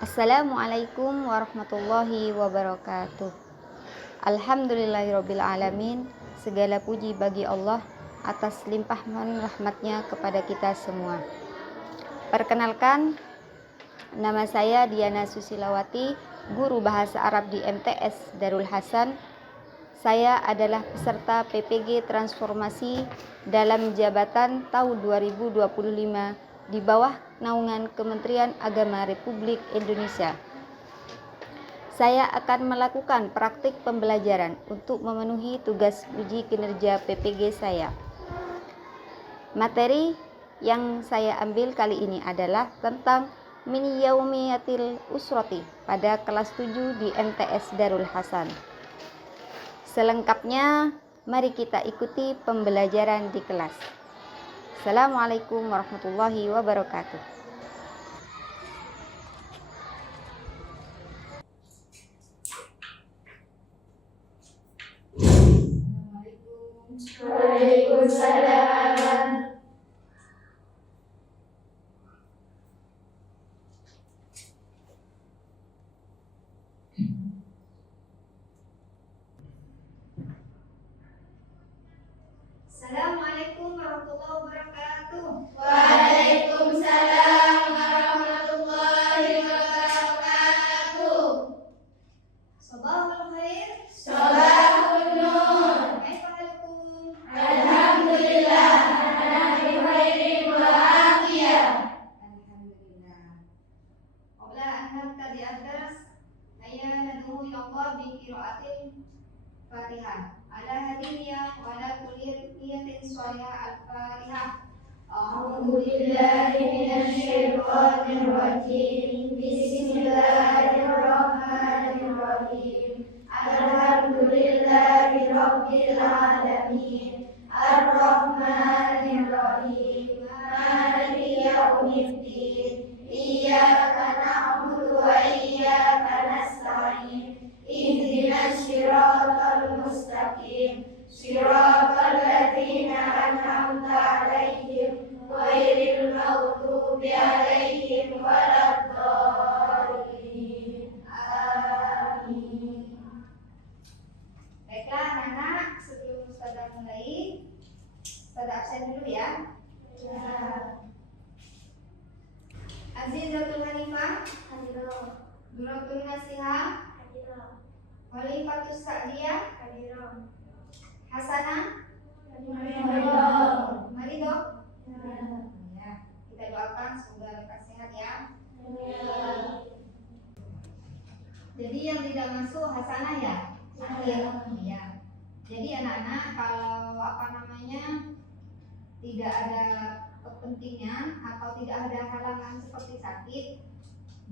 Assalamualaikum warahmatullahi wabarakatuh. Alhamdulillahirabbil alamin. Segala puji bagi Allah atas limpahan rahmatnya kepada kita semua. Perkenalkan, nama saya Diana Susilawati, guru bahasa Arab di MTS Darul Hasan. Saya adalah peserta PPG Transformasi dalam jabatan tahun 2025 di bawah naungan Kementerian Agama Republik Indonesia. Saya akan melakukan praktik pembelajaran untuk memenuhi tugas uji kinerja PPG saya. Materi yang saya ambil kali ini adalah tentang Min Yaumiyatil Usrati pada kelas 7 di MTS Darul Hasan. Selengkapnya, mari kita ikuti pembelajaran di kelas. Assalamualaikum warahmatullahi wabarakatuh. Waalaikumsalam. Assalamualaikum warahmatullahi wabarakatuh. Waalaikumsalam warahmatullahi wabarakatuh. Sabahul khair. Sabahun nur. Kaifa halukum? Alhamdulillah, ana bi khairin wa afiyah. Alhamdulillah. Qabla an nabtadi ad-dars, hayya nad'u ila Allah bi qira'atil Fatihah. Ala hadiyya wa ala kulli niyatin shalihah al-Fatihah. A'udzu billahi minasy syaithanir rajim. Bismillahirrahmanirrahim. Alhamdulillahi rabbil alamin. Ar-Rahmanir Rahim. Maliki yaumiddin. Iyyaka na'budu wa iyyaka nasta'in. Ihdinas siratal mustaqim. Siratal ladzina an'amta 'alaihim ghairil maghdubi 'alaihim waladdallin. Amin. Baiklah anak-anak, sebelum Ustazah mulai, Ustazah absen dulu ya. Azizatul Hanifah, Hadirah. Nuratul Nasihah, Hadirah. Khalifatus Sa'diyah, Hasanah, Hadirah. Marido. Ya, kita doakan semoga lekas sehat ya. Jadi yang tidak masuk Hasanah ya? Akhir. Ya. Jadi anak-anak kalau tidak ada kepentingan atau tidak ada halangan seperti sakit,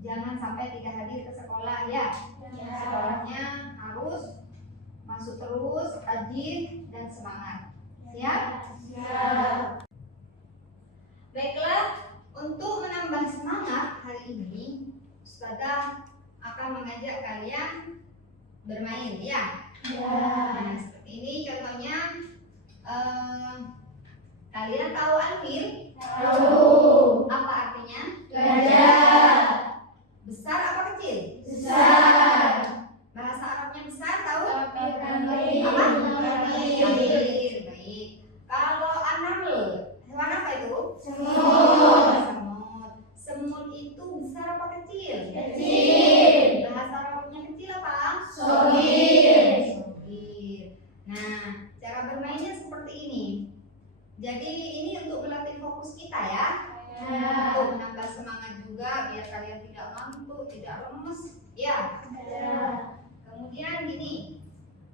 jangan sampai tidak hadir ke sekolah ya. Sekolahnya harus masuk terus, rajin dan semangat. Siap? Siap. Baiklah, untuk menambah semangat hari ini, Ustazah akan mengajak kalian bermain ya. Nah, seperti ini contohnya. Kalian tahu anfil? Tahu. Apa artinya? Gajah. Besar apa kecil? Besar. Bahasa Arabnya besar tahu? Kambing. Apa? Kambing. Kambing. Baik. Kalau anaml, hewan apa itu? Semut. Semut. Semut itu besar apa kecil? Kecil. Bahasa Arabnya kecil apa? Sogir. Sogir. Nah, cara bermainnya seperti ini. Jadi ini untuk melatih fokus kita ya. Untuk menambah semangat juga biar kalian tidak ngantuk, tidak lemes ya. Kemudian gini,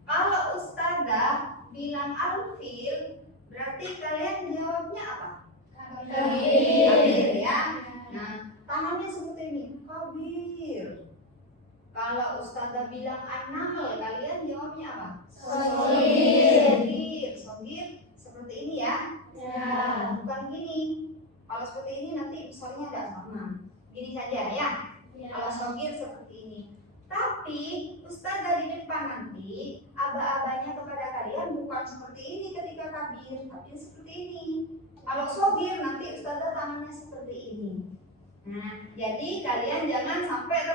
kalau Ustazah bilang alfil, berarti kalian jawabnya apa? Kabir ya. Nah, tangannya seperti ini, kabir. Kalau Ustazah bilang an-naml, kalian jawabnya apa? Sogir. Sogir seperti ini ya. Bukan gini. Kalau seperti ini nanti besarnya tidak sama. Gini saja ya. Kalau sogir seperti ini. Tapi Ustazah di depan nanti aba-abanya kepada kalian bukan seperti ini ketika kabir, tapi seperti ini. Kalau sogir nanti Ustazah tangannya seperti ini. Nah, jadi kalian jangan sampai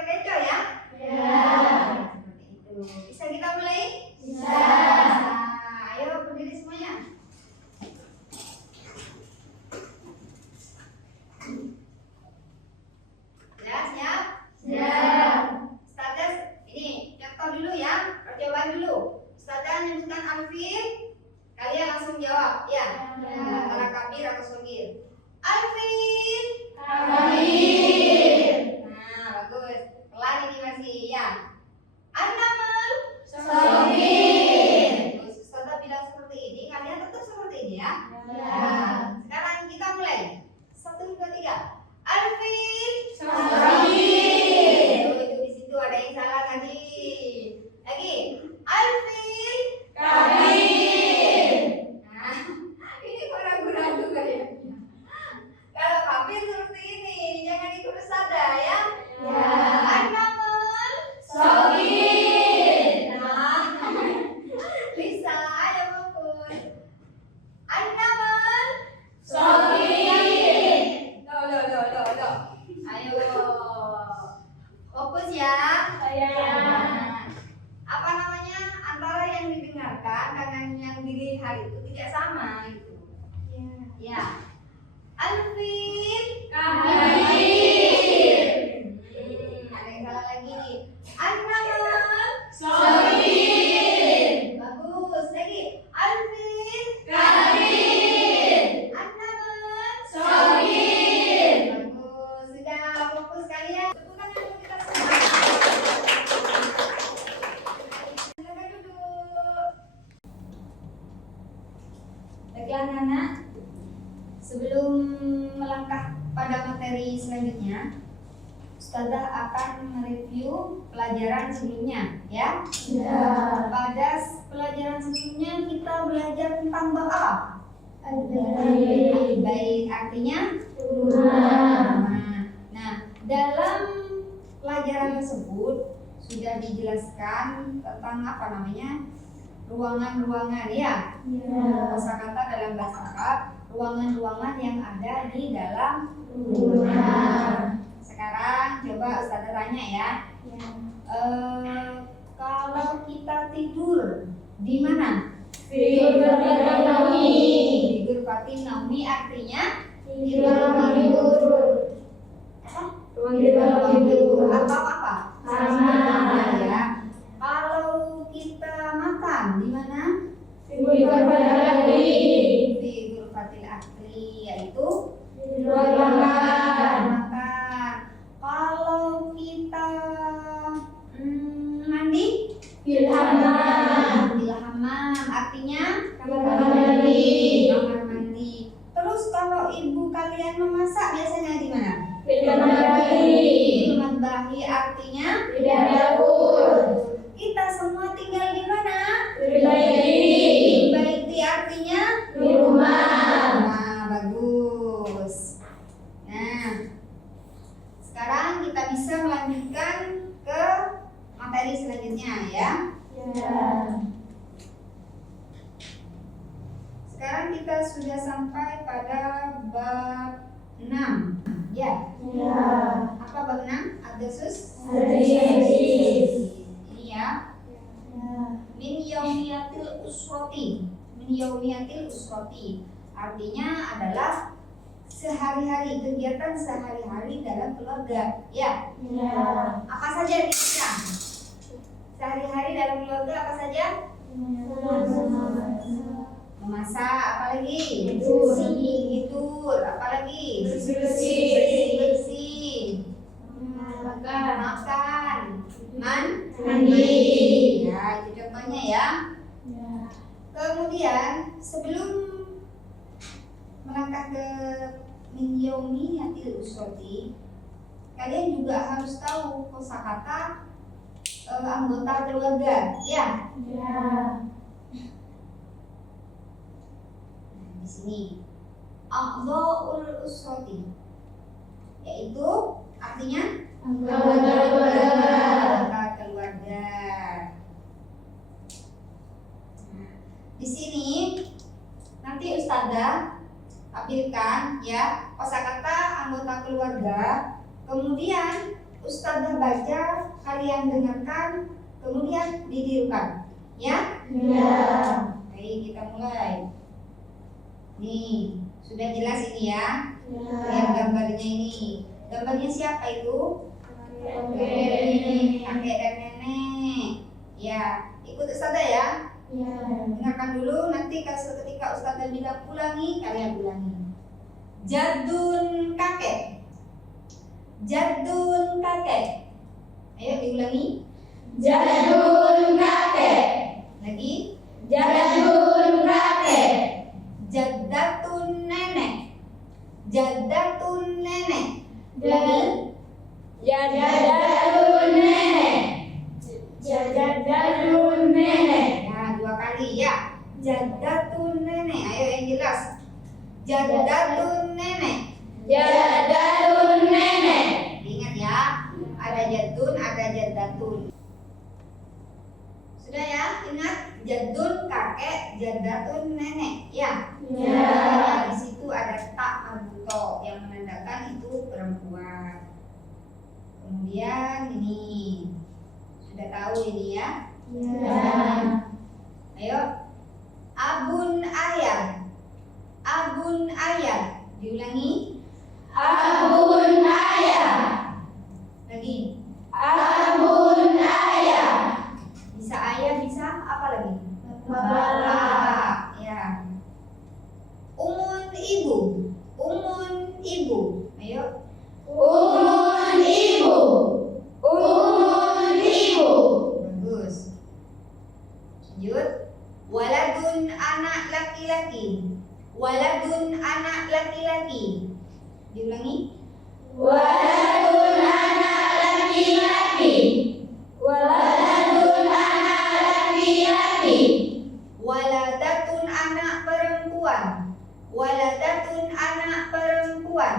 konsentrasi ya. An-naml Saghir. Terus Ustazah bilang seperti ini, kalian tetap seperti ini ya. Ya. Nah, sekarang kita mulai. 1, 2, 3. Al-fil Saghir. Oh, itu di situ ada yang salah tadi. Lagi. Al-fil Kabir. Nah, ini kok ragu-ragu kayaknya. Kalau kabir seperti ini, jangan ikut Ustazah ya. Ya. An-naml Saghir. Nah, bisa, ayo fokus. An-naml Saghir. Loh. Ayo. Fokus ya. Ya. Nah, apa namanya? Antara yang didengarkan dengan yang dilihat itu tidak sama gitu. Ya. Al-fil Kabir. Ada yang salah lagi. An-naml Saghir. Bagus. Lagi. Al-fil Kabir. An-naml Saghir. Bagus. Sudah fokus kalian. Tepuk tangan untuk kita semua. Silakan duduk. Baiklah anak-anak, sebelum melangkah pada materi selanjutnya, Ustazah akan mereview pelajaran sebelumnya ya. Ya. Pada pelajaran sebelumnya kita belajar tentang bab apa? Baik. Baik artinya Rumah. Nah, dalam pelajaran tersebut sudah dijelaskan tentang apa namanya? Ruangan-ruangan ya. Ya. Kosakata dalam bahasa Arab, ruangan-ruangan yang ada di dalam Rumah. Sekarang coba Ustazah tanya ya. Kalau kita tidur di mana? Tidur naumi. Tidur Fatin Naumi artinya Tidur. apa? Tidur. Apa? Kamar. Ya. Kalau kita makan di mana? Tidur pada hari. Tidur Fatil Akli yaitu Tidur makan. makan. Kalau kita mandi Filhaman. di hammam artinya Kamar mandi. kamar mandi. Terus kalau ibu kalian memasak biasanya di mana? Filhaman. Di matbahi artinya Di dapur. kita semua tinggal di mana? Di baiti. Di baiti artinya Di rumah. Nah, bagus. Nah, sekarang kita bisa melanjutkan ke materi selanjutnya ya. Ya. Sekarang kita sudah sampai pada bab 6. Ya, Ya. apa bab 6? Ad-Dasus? Hadis. Ini ya. Min yaumiyatil usrati. Min yaumiyatil usrati. Artinya adalah sehari-hari, kegiatan sehari-hari dalam keluarga. Ya. Ya. Apa saja kira-kira? Sehari-hari dalam keluarga apa saja? Memasak, apalagi? Tidur. Tidur, apalagi? Bersih-bersih. Bersih-bersih. Makan. Mandi. Ya, itu contohnya ya. Kemudian sebelum melangkah ke min yaumiyatil usrati, kalian juga harus tahu kosakata anggota keluarga, ya. Ya. Di sini a'dha'ul usrati, yaitu artinya Anggota keluarga. anggota keluarga. Nah, di sini nanti Ustazah tampilkan ya kosakata anggota keluarga. Kemudian Ustazah baca, kalian dengarkan, kemudian ditirukan, ya. Ya. Baik, kita mulai. Nih, sudah jelas ini ya. Lihat Ya. gambarnya ini. Gambarnya siapa itu? Oke. Kakek dan nenek. Ya, ikut Ustazah ya. Ya. Dengarkan dulu, nanti ketika Ustazah bilang ulangi, kalian ulangi. Jadun kakek. Jadun kakek. Ayo diulangi. diulangi. Jadun kakek. Lagi. Jadun kakek. Jaddatun nenek. Jaddatun nenek. Jadun nenek. Jadun nenek. Ya, 2 kali ya. Jaddatun nenek. Ayo yang jelas. Jaddatun nenek. Jadun nenek. Ingat ya, ada jaddun, ada jaddatun. Sudah ya, ingat jaddun kakek, jaddatun nenek. Ya. Ya. Di situ ada tak marbuto yang menandakan itu perempuan. Kemudian ini sudah tahu ini ya. Ya. Ayo, abun ayah. Abun ayah. Diulangi. Abun ayah. Lagi. Abun ayah. Bisa ayah, bisa apa lagi? Bapak. Ya. Umun ibu. Umun ibu. Ayo. Umun ibu. Umun ibu. Bagus. Lanjut. Waladun anak laki-laki. Waladun anak laki-laki. Diulangi. Waladun anak laki-laki. Waladun anak laki-laki. Waladatun anak perempuan. Waladatun anak perempuan.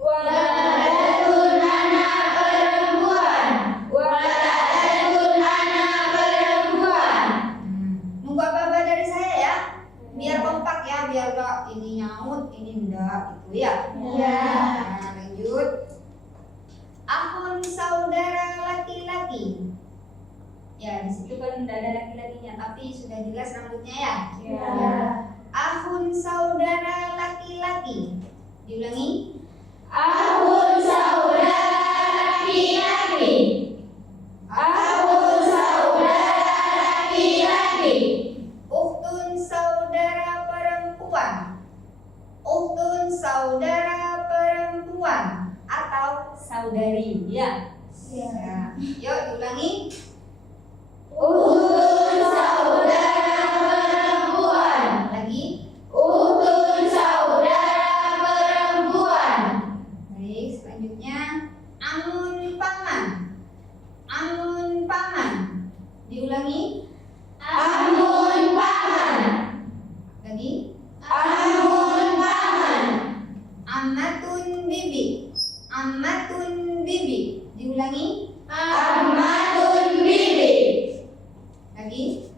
Waladun anak perempuan. Waladun anak perempuan. Nunggu apa-apa dari saya ya. Biar kompak ya, biar gak ini nyaut, ini enggak gitu ya. Ya. Nah, lanjut. Akhun saudara laki-laki. Ya, di situ kan tidak ada laki-lakinya, tapi sudah jelas rambutnya ya. Ya. Akhun saudara laki-laki. Diulangi. Ahun saudara laki-laki. Ahun saudara laki-laki. Ukhtun saudara perempuan. Ukhtun saudara perempuan atau saudari ya. Ya. Yuk diulangi. Ukhtun saudara perempuan. Lagi. Ukhtun saudara perempuan. Baik, selanjutnya amun paman. Amun paman. Diulangi. Amun paman. Lagi. Amun paman. Ammatun bibi. Ammatun bibi. Diulangi. Ahmadun bibi. Lagi.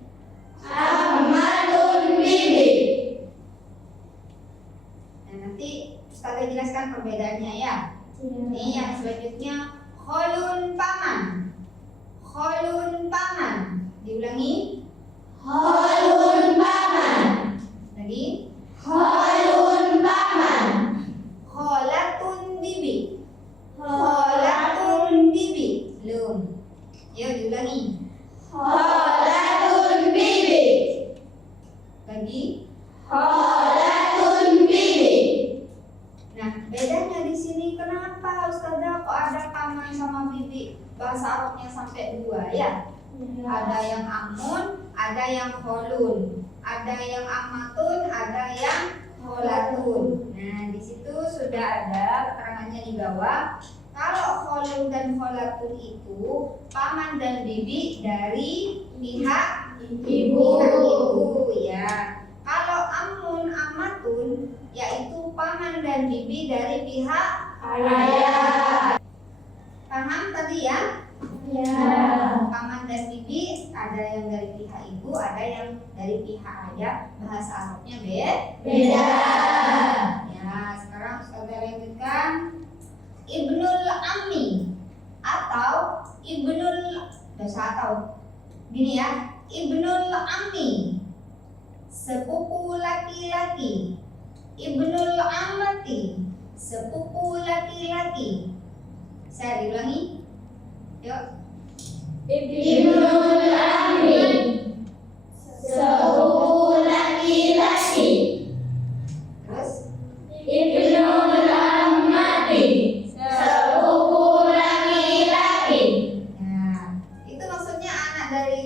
Ahmadun bibi. Nah, nanti Ustazah jelaskan perbedaannya ya. Ini yang selanjutnya kholun paman. Kholun paman. Diulangi. Kholun paman. Lagi. Kholun paman. Kholatun bibi. Kholatun bibi. Belum. Yuk diulangi. Kholatun bibi. Lagi. Kholatun bibi. Nah, bedanya di sini kenapa Ustazah kok ada paman sama bibi? Bahasa Arabnya sampai 2 ya. Ada yang amun, ada yang kholun, ada yang amatun, ada yang kholatun. Nah, di situ sudah ada keterangannya di bawah. Kalau kholun dan kholatun itu paman dan bibi dari pihak Ibu. ya. Kalau amun amatun yaitu paman dan bibi dari pihak Ayah. Paham tadi ya? Ya. Paman dan bibi ada yang dari pihak ibu, ada yang dari pihak ayah. Bahasa Arabnya Beda. Ya, sekarang Ustazah lanjutkan. Ibnul ammi atau ibnul dosa atau gini ya. Ibnul ammi sepupu laki-laki. Ibnul ammati sepupu laki-laki. Saya diulangi. Yuk. Ibnul ammi sepupu laki-laki. Terus Ibnul ammati sepupu laki-laki. nah,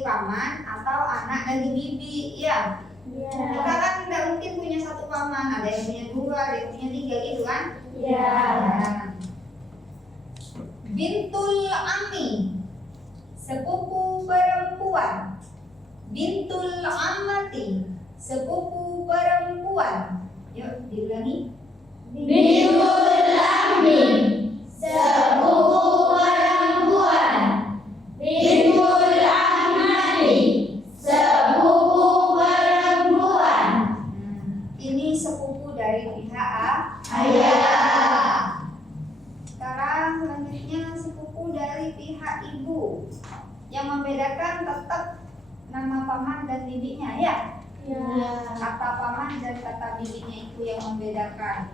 paman atau anak dari bibi, ya. Kita kan tidak mungkin punya satu paman, ada yang punya dua, ada yang punya tiga gitu kan? Nah. Bintul ammi, sepupu perempuan. Bintul ammati, sepupu perempuan. Yuk diulangi. Bintul ammi, sepupu perempuan. Bintul ammati, sepupu perempuan. Ini sepupu dari pihak Ayah. Sekarang selanjutnya sepupu dari pihak ibu. Yang membedakan tetap nama paman dan bibinya, ya. Kata paman dan kata bibinya itu yang membedakan.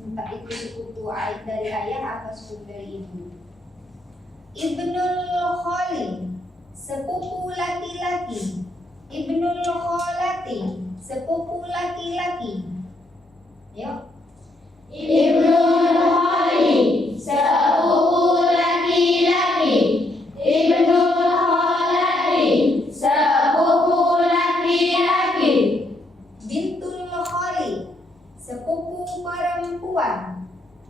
Entah itu sepupu dari ayah atau sepupu dari ibu. Ibnul khali, sepupu laki-laki. Ibnul khalati, sepupu laki-laki. Yuk. Ibnul khali, sepupu laki-laki. Ibnul khalati, sepupu laki-laki. Bintul khali, sepupu perempuan.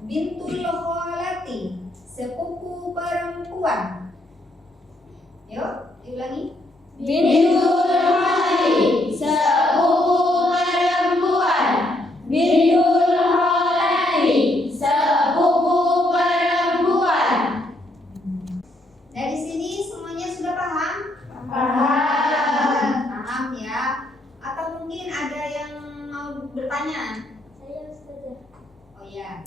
Bintul khalati, sepupu perempuan. Yuk, diulangi. Bintul khali, sepupu perempuan. Bintul khalati, sepupu perempuan. Dari sini semuanya sudah paham? Paham. Paham ya. Atau mungkin ada yang mau bertanya? Saya Ustazah, Oh ya.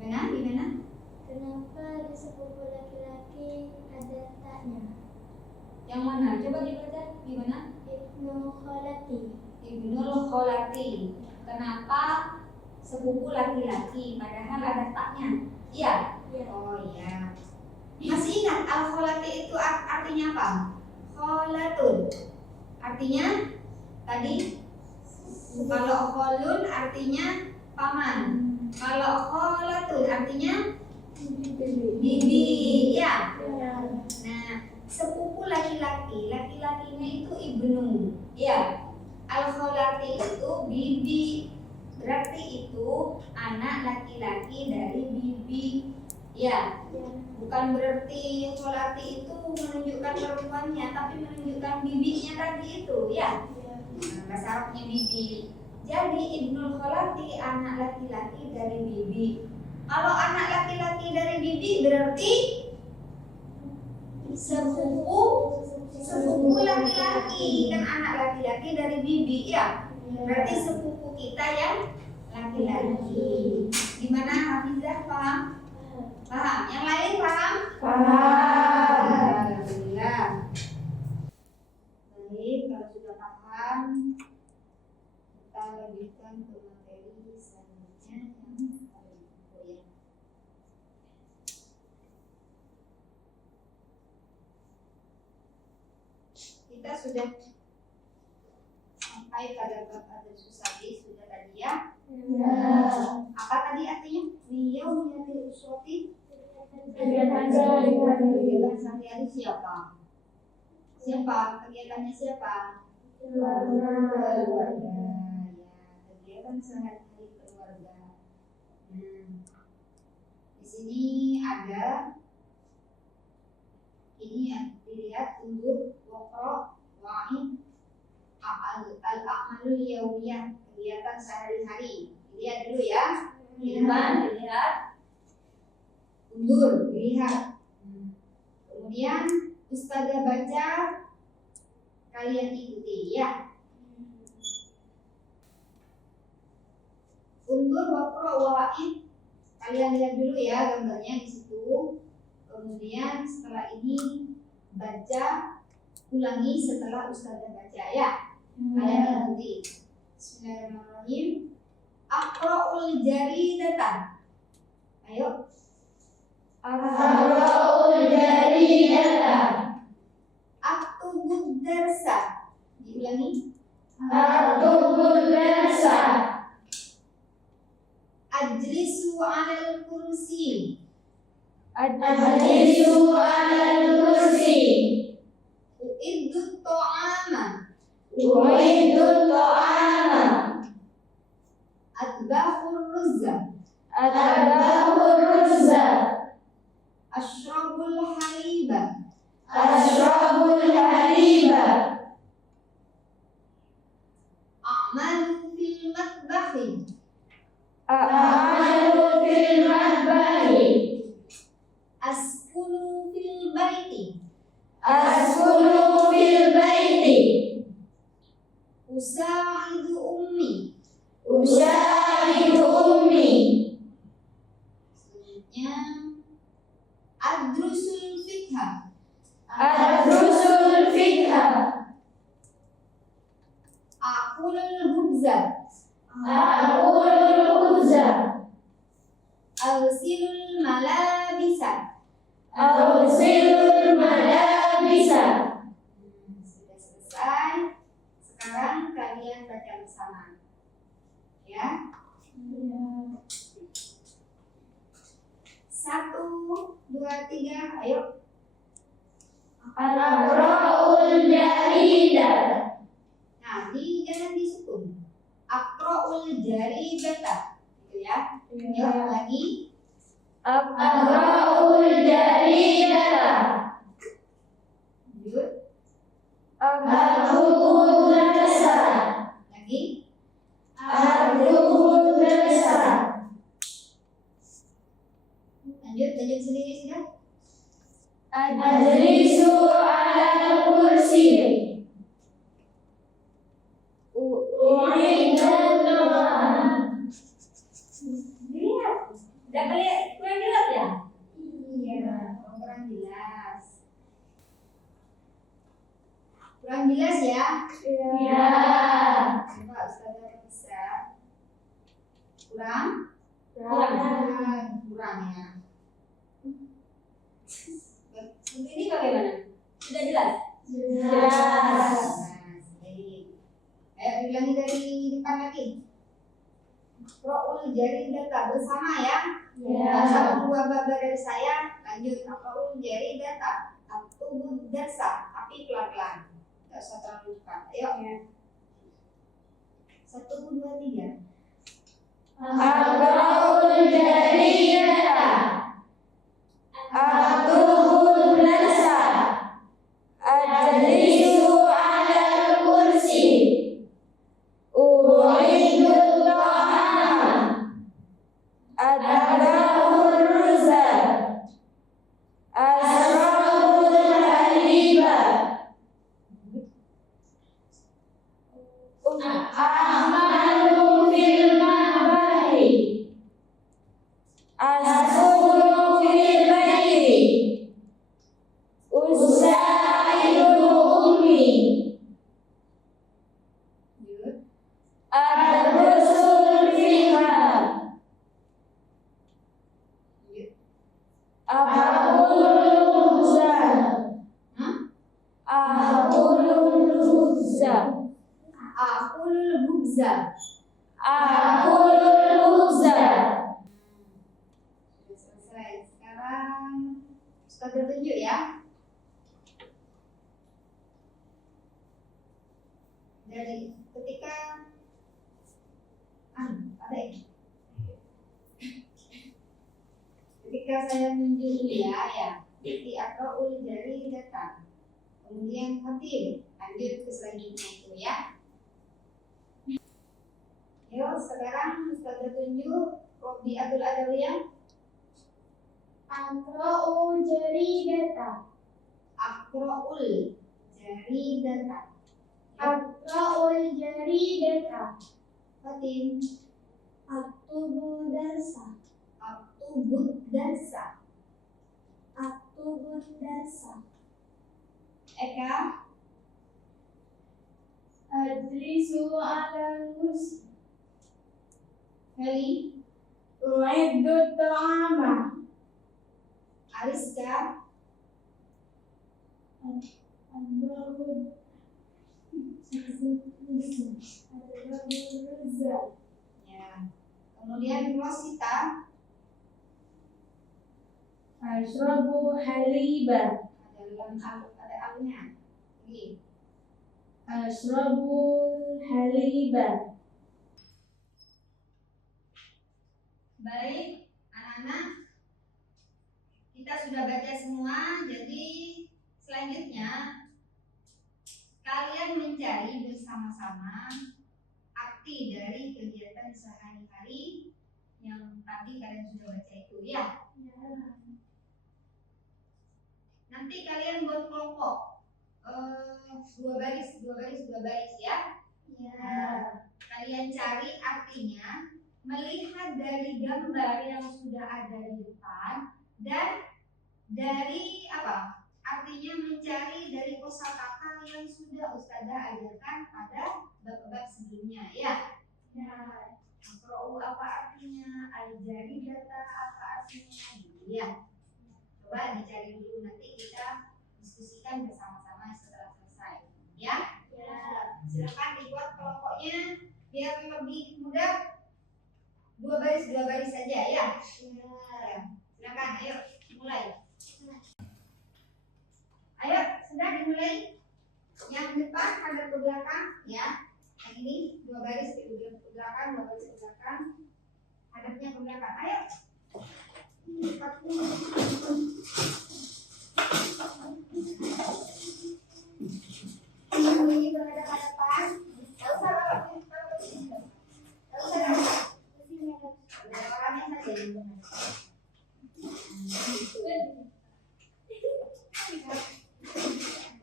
Gimana? kenapa di sepupu laki-laki ada taknya? Yang mana? Coba dibaca. Gimana? Ibnu khalati. Ibnul kholati. Kenapa sepupu laki-laki padahal ada taknya? Iya. Ya. Oh iya. Masih ingat al kholati itu artinya apa? Kholatun. Artinya tadi kalau kholun artinya paman. Kalau kholatun artinya bibi, ya. Nah, sepupu laki-laki, laki-lakinya itu ibnu, ya. Al-kholati itu bibi, berarti itu anak laki-laki dari bibi, ya. Bukan berarti kholati itu menunjukkan perempuannya, tapi menunjukkan bibinya tadi itu, ya. Bahasa Arabnya bibi. Jadi ibnul kholati anak laki-laki dari bibi. Kalau anak laki-laki dari bibi berarti sepupu laki-laki, kan anak laki-laki dari bibi, ya. Berarti sepupu kita yang laki-laki. Gimana Hafizah, paham? Paham. Yang lain paham? Alhamdulillah. Baik, kalau sudah paham, kita lanjutkan ke materi selanjutnya yang ada di buku, ya. Kita sudah sampai pada bab Al-Susabi sudah tadi, ya. Apa tadi artinya? Beliau menjadi uswati kegiatan sehari-hari siapa? Kegiatannya siapa? Keluarga. Ya, kegiatan sehari-hari keluarga. Di sini ada ini ya, dilihat undur, waqra, wa'id, al-a'malul yaumiyah, kegiatan sehari-hari. Dilihat dulu ya. Dilihat. Undur, dilihat. Kemudian Ustazah baca, kalian ikuti, ya. Undur, waqra, wa'id, kalian lihat dulu ya gambarnya di situ. Kemudian setelah ini baca, ulangi setelah Ustazah baca, ya. Kalian ikuti. Bismillahirrahmanirrahim. Aqra'ul jaridata. Ayo. Aqra'ul jaridata. Aktubud darsa. Diulangi. Aktubud darsa. Ajlisu 'alal kursi. Ajlisu 'alal kursi. U'iddu ta'ama. Adbahur ruzza. Adbahur ruzza. Ashrabul haliba. Ashrabul haliba. A'malu fil matbahi. A'malu fil matbahi. Askunu fil baiti. Askunu fil baiti. Usa'idu ummi. Usaidu ummi. Selanjutnya adrusul fiqha. Adrusul fiqha. Akulul hubza. Aqulul khubza. Alsilul malabisa. Awsilul malabisa. Sudah selesai. Sekarang kalian baca bersama. Ya. 1, 2, 3, ayo. Aqra'ul jaridah. Nah, jangan disukun. Aqra'ul jaridata. Gitu ya. Yuk lagi. Aqra'ul jaridah. Lanjut. Aqul darsa. Lagi. Aqul darsa. Lanjut sendiri sudah. Ajlisu ala kursi. U'iddu ta'ama. Lihat. Udah kalian kurang jelas ya? Iya, kurang jelas. Kurang jelas ya? Iya. Coba Ustazah bisa. Kurang? Kurang ya. Untuk ini bagaimana? Sudah jelas? Jelas. Baik. Ayo diulangi dari depan lagi. Aqra'ul jaridata bersama ya. Ya. Satu dua baba dari saya. Lanjut. Aqra'ul jaridata. Aktubud darsa. Tapi pelan-pelan. Tidak usah terlalu cepat. Ayo. 1, 2, 3. Aqra'ul jaridah. Aktubul darsa. Ajlisu ala kursi. U'iddu ta'ama. Adbahur ruzza. Ashrabul haliba. A'malu fil matbahi. Askunu fil baiti. Usaidu ummi. Lanjut. Adrusul fiqha. Lanjut. Aqulul khubza. Hah? Aqulul khubza. Aqulul hubza. Aqulul khubza. Sudah selesai. Sekarang Ustazah tunjuk ya. Dari ketika ada ya? Ketika saya tunjuk ya. Jadi aqra'ul jaridata. Kemudian khatim. Lanjut ke selanjutnya itu ya. Yuk, sekarang Ustazah tunjuk Robiatul Adawiyah. Aqra'u jaridata. Aqra'ul jaridata. Aqra'ul jaridata. Fatin. Aktubu darsa. Aktubud darsa. Aktubu darsa. Eka. Ajlisu ala kursi. Heli. U'iddu ta'ama. Ariska. Adbahur ruzza. Ya. Kemudian Rosita. Ashrabu haliba. Ada alnya. Ini. Ashrabul haliba. Baik, anak-anak, kita sudah baca semua. Jadi selanjutnya kalian mencari bersama-sama arti dari kegiatan sehari-hari yang tadi kalian sudah baca itu ya. Nanti kalian buat kelompok dua baris ya. Kalian cari artinya melihat dari gambar yang sudah ada di depan dan dari apa? Artinya mencari dari kosakata yang sudah Ustazah ajarkan pada bab-bab sebelumnya ya. Makro apa artinya? Al-jari data apa artinya? Gitu ya. Coba dicari dulu, nanti kita diskusikan bersama-sama setelah selesai ya. Silakan dibuat kelompoknya biar lebih mudah. Dua baris saja ya. Silakan, ayo mulai. Ayo, sudah dimulai. Yang depan hadap ke belakang ya. Yang ini dua baris ke belakang, dua baris ke belakang. Hadapnya ke belakang. Ayo. Ini berhadapan-hadapan. Enggak usah orangnya saja yang benar.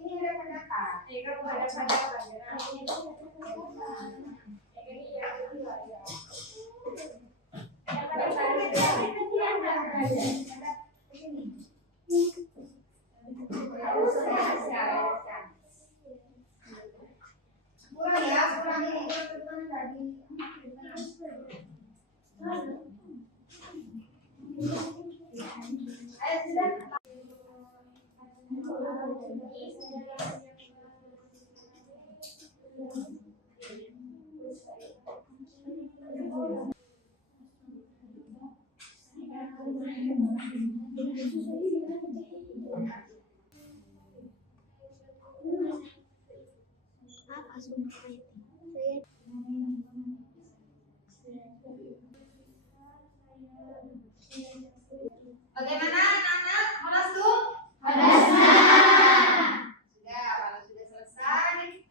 Ini ada pendapat. Kamu ada pendapat. Kurang ya, kurang ini teman tadi. Ayo sudah. Bagaimana anak-anak? Masuk? Sudah, kalau sudah selesai,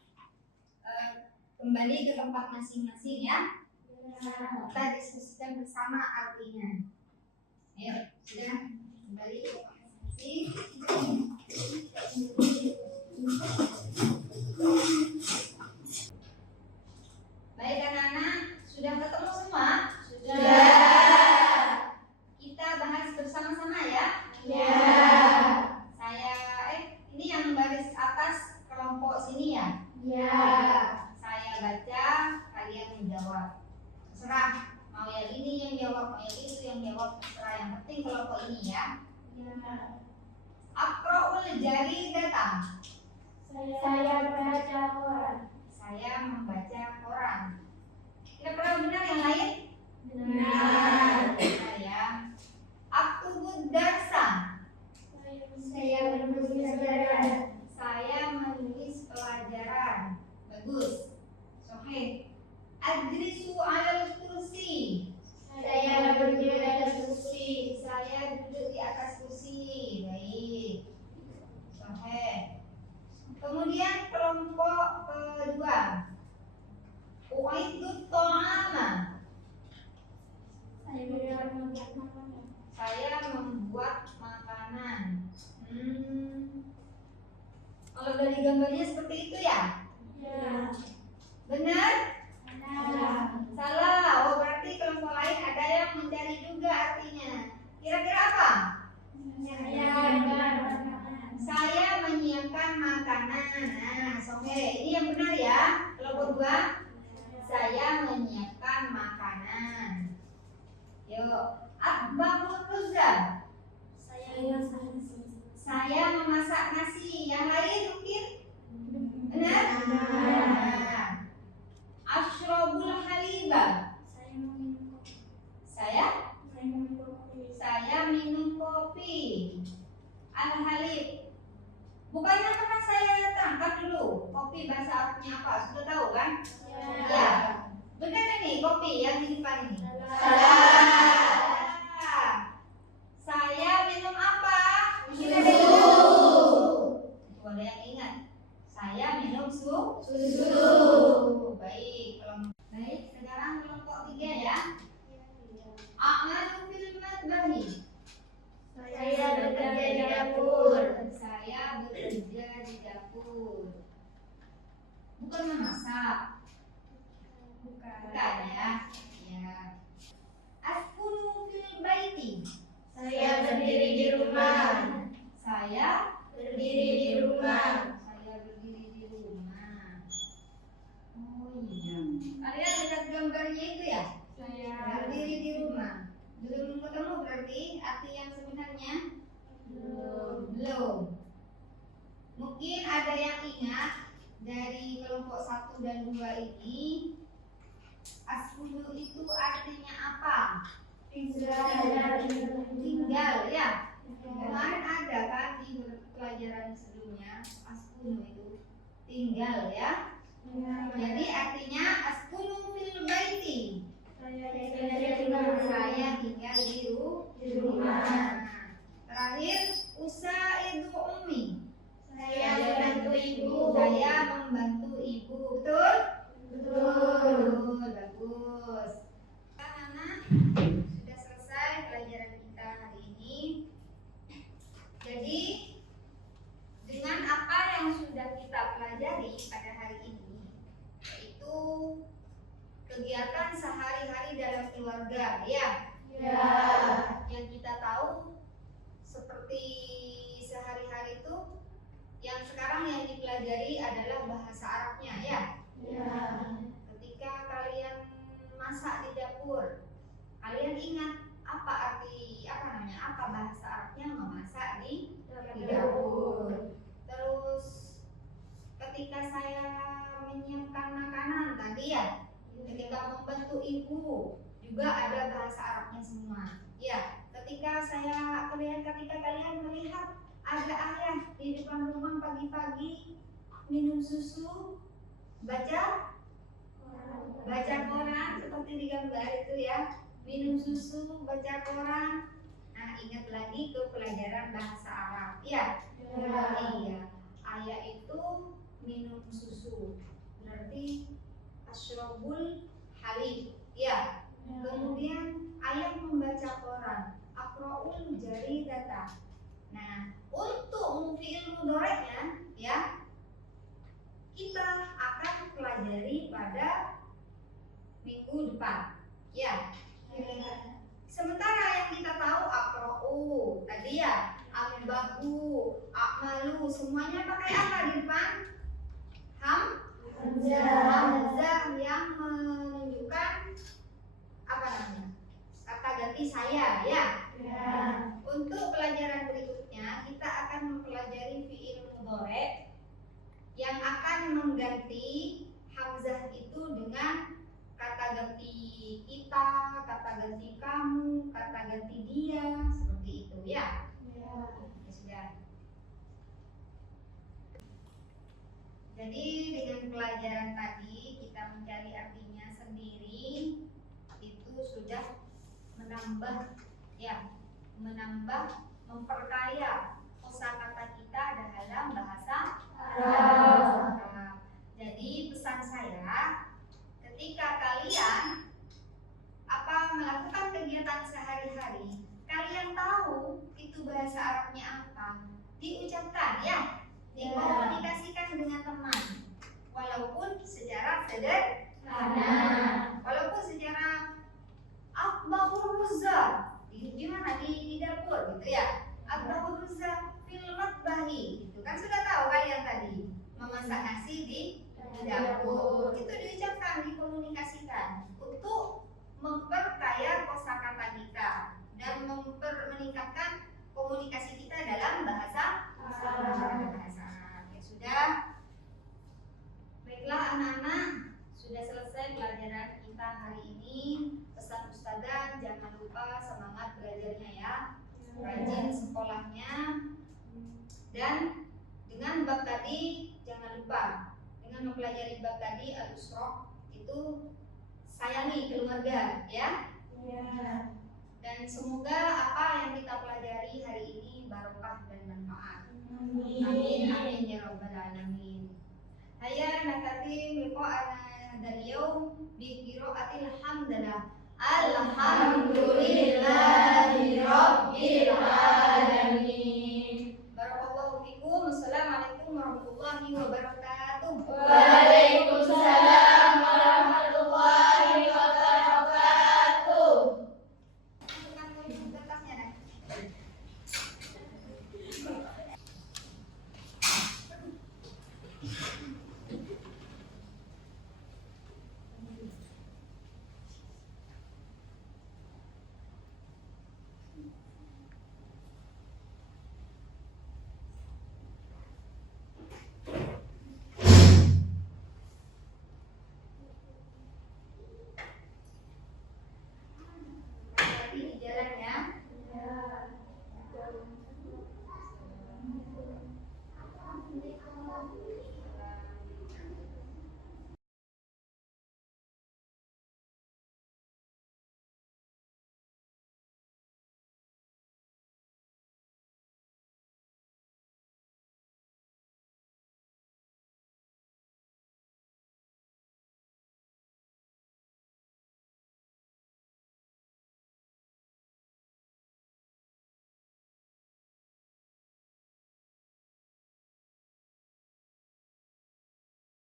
kembali ke tempat masing-masing ya. Kita diskusikan bersama artinya. Ayo, sudah kembali ke tempat masing-masing. Baik anak-anak, sudah ketemu semua? Kita bahas bersama-sama ya. Ini yang baris atas kelompok sini ya. Saya baca, kalian menjawab. Terserah, mau yang ini yang jawab, mau yang itu yang jawab, terserah. Yang penting kelompok ini ya. Aqra'ul jari datang. Saya baca koran. Saya membaca koran. Kira-kira benar yang lain? Benar. Ya. Aktubud darsa. Saya menulis pelajaran. Saya menulis pelajaran. Bagus. Sahih. Ajlisu 'alal kursi. Saya berdiri di atas kursi. Saya duduk di atas kursi. Baik. Sahih. Kemudian kelompok kedua. U'iddu ta'ama. Saya membuat makanan. Kalau dari gambarnya seperti itu ya? Benar? Salah. Oh, berarti kelompok lain ada yang mencari juga artinya. Kira-kira apa? Saya menyiapkan makanan. Nah, Ini yang benar ya. Kelompok dua. Saya menyiapkan makanan. Yuk, atba'ul ruzza. Saya memasak nasi. Yang lain mungkin? Benar? Ashrabul haliba. Saya minum kopi. Al-halib. Bukannya pernah saya terangkat dulu. Kopi kopi bahasa Arabnya apa? Sudah tahu kan? Ya. Benar ini kopi yang di depan ini. Saya minum apa? Susu. Ada yang ingat? Saya minum susu. Baik. Baik. Sekarang kelompok 3 ya. A'malu fil matbahi. Saya bekerja di dapur. Saya bekerja di dapur. Bukan memasak. Bukan ya. Ya. Askunu fil baiti. Saya berdiri di rumah. Saya Berdiri di rumah. Saya berdiri di rumah. Oh iya. Kalian lihat gambarnya itu ya? Saya Berdiri di rumah. Belum ketemu berarti arti yang sebenarnya? Belum. Mungkin ada yang ingat dari kelompok 1 dan 2 ini. Askunu itu artinya apa? Tinggal ya. Kemarin ada kan di pelajaran sebelumnya, askunu itu tinggal ya. Jadi artinya askunu fil baiti. Saya tinggal di rumah. Terakhir usaidu ummi. Saya membantu ibu. Saya membantu ibu. Betul? Betul. Bagus. Anak-anak, sudah selesai pelajaran kita hari ini. Jadi dengan apa yang sudah kita pelajari pada hari ini, yaitu kegiatan sehari-hari dalam keluarga, ya. Yang kita tahu seperti sehari-hari itu, yang sekarang yang dipelajari adalah bahasa Arabnya, ya. Ketika kalian masak di dapur, kalian ingat apa bahasa Arabnya memasak di dapur. Terus ketika saya menyiapkan makanan tadi ya, ketika membantu ibu juga ada bahasa Arabnya semua. Ya, ketika kalian melihat ada ayah di depan rumah pagi-pagi minum susu, baca koran seperti di gambar itu ya, minum susu, baca koran. Nah, ingat lagi ke pelajaran bahasa Arab ya. Iya, ayah itu minum susu, berarti asyrabul halib ya. Kemudian ayah membaca koran, aqraul jaridata. Nah, untuk fi'il mudhari'nya ya, kita akan pelajari pada minggu depan ya. Sementara yang kita tahu aqra'u tadi ya, ambahu, a'malu, semuanya pakai apa di depan? Hamzah yang menunjukkan apa namanya? Kata ganti saya ya. Untuk pelajaran berikutnya kita akan mempelajari fi'il mudhari' yang akan mengganti hamzah itu dengan kata ganti kita, kata ganti kamu, kata ganti dia, seperti itu ya. Ya sudah. Jadi dengan pelajaran tadi kita mencari artinya sendiri, itu sudah menambah memperkaya kosakata kita dalam bahasa Arab. Jadi pesan saya, ketika kalian melakukan kegiatan sehari-hari, kalian tahu itu bahasa Arabnya apa, diucapkan ya, dikomunikasikan dengan teman, walaupun secara sederhana, walaupun secara akbahur ruzza, gimana di dapur gitu ya, akbahur ruzza fil matbahi, itu kan sudah tahu kalian tadi, memasak nasi di dapur, itu diucapkan, dikomunikasikan untuk memperkaya kosakata kita dan meningkatkan komunikasi kita dalam bahasa Arab. Ya sudah. Baiklah anak-anak, sudah selesai pelajaran kita hari ini. Pesan ustazah, jangan lupa semangat belajarnya ya, rajin sekolahnya, dan dengan bab tadi jangan lupa, dengan dengan mempelajari bab tadi al-usra itu sayangi keluarga ya. Dan semoga apa yang kita pelajari hari ini barokah dan manfaat. Amin amin ya rabbal alamin. Hayya nakatim liqa'ana hadzal yaum bi qiraatil hamdalah. Alhamdulillahi rabbil alamin. Barakallahu fikum. Assalamualaikum warahmatullahi wabarakatuh.